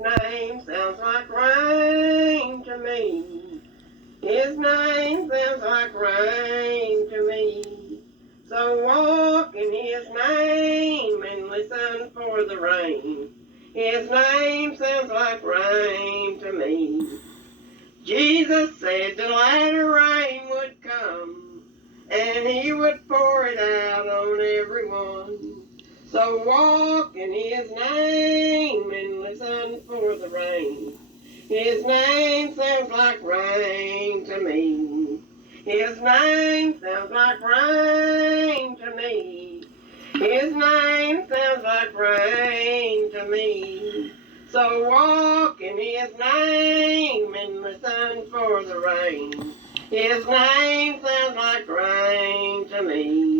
Name sounds like rain to me. His name sounds like rain to me. So walk in His name and listen for the rain. His name sounds like rain to me. Jesus said the latter rain would come, and He would pour it out on everyone. So walk in His name and listen for the rain. His name sounds like rain to me. His name sounds like rain to me. His name sounds like rain to me. So walk in His name and listen for the rain. His name sounds like rain to me.